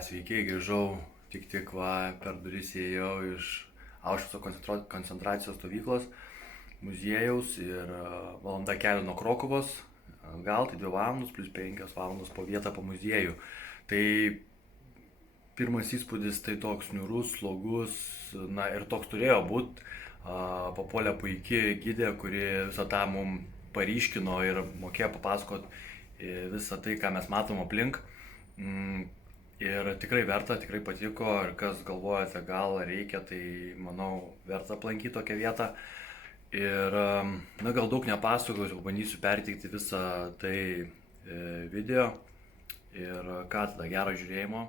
Sveiki, grįžau tik per duris įėjau iš Aušvico koncentracijos stovyklos, muziejaus ir valanda kelio nuo Krokuvos, gal tai 2 valandos plus 5 valandos po vietą po muziejų. Tai pirmas įspūdis tai toks niūrus, slogus, na ir toks turėjo būti. Papuolė puikiai gidė, kuri visą tą mums paryškino ir mokėjo papasakoti visą tai, ką mes matom aplink. Ir tikrai verta, tikrai patiko, ir kas galvojate, gal reikia, tai manau verta aplankyti tokią vietą. Ir gal daug nepasakosiu, bandysiu perteikti visą tai video. Ir ką tada, gero žiūrėjimo.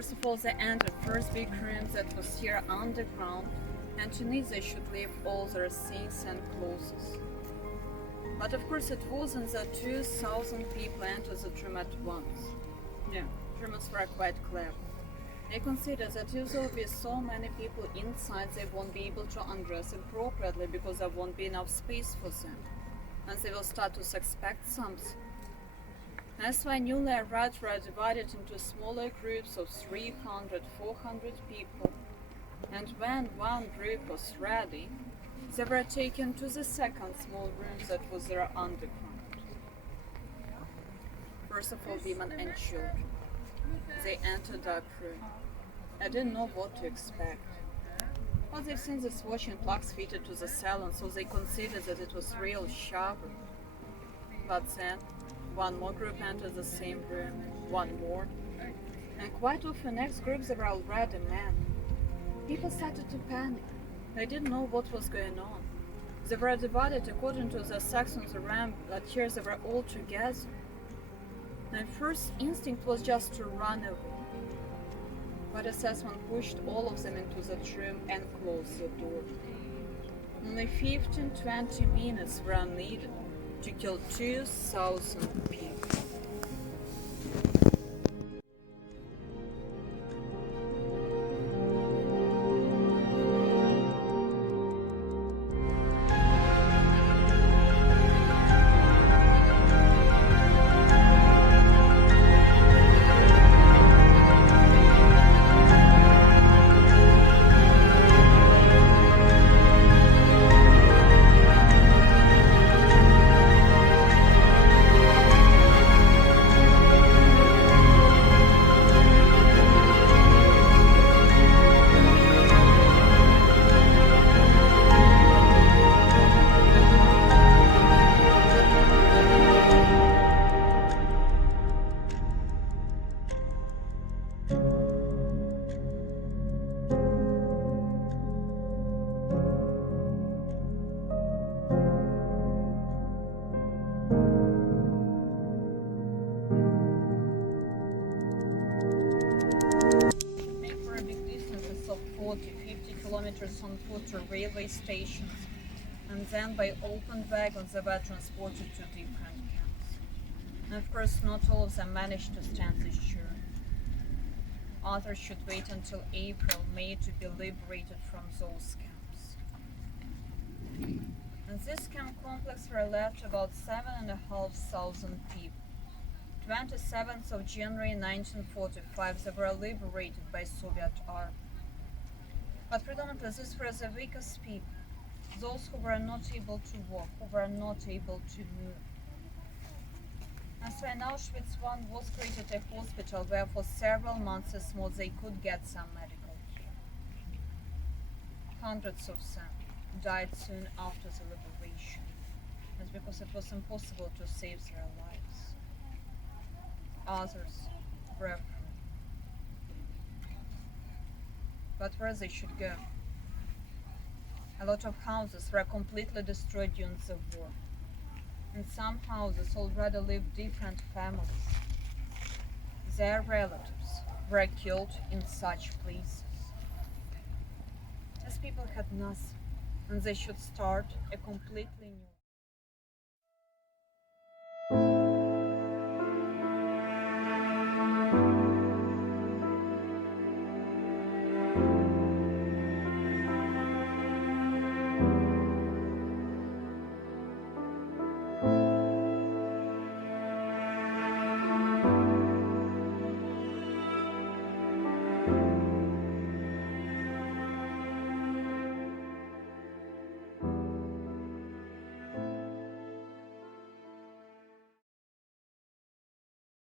First of all, they entered first big room that was here underground, and in it they should leave all their things and clothes. But of course it wasn't that 2,000 people entered the room at once. No, Germans were quite clever. They considered that if there will be so many people inside, they won't be able to undress appropriately because there won't be enough space for them, and they will start to suspect something. That's why newly arrived were divided into smaller groups of 300, 400 people, and when one group was ready, they were taken to the second small room that was there underground. First of all, women and children. They entered that room. I didn't know what to expect. But they've seen this washing plugs fitted to the salon, so they considered that it was real shower. But then, one more group entered the same room, one more, and quite often next group they were already men. People started to panic. They didn't know what was going on. They were divided according to the sex on the ramp, but here they were all together. My first instinct was just to run away. But assessment pushed all of them into the room and closed the door. Only 15-20 minutes were needed to kill 2,000 people. On foot to railway stations, and then by open wagons they were transported to different camps. And of course not all of them managed to stand this journey. Others should wait until April, May to be liberated from those camps. In this camp complex were left about 7,500 people. 27th of January 1945 they were liberated by Soviet army. But predominantly these were the weakest people, those who were not able to walk, who were not able to move. And so in Auschwitz one was created a hospital where for several months more they could get some medical care. Hundreds of them died soon after the liberation. That's because it was impossible to save their lives. Others were free. But where they should go? A lot of houses were completely destroyed during the war. In some houses already lived different families. Their relatives were killed in such places. These people had nothing, and they should start a completely new life.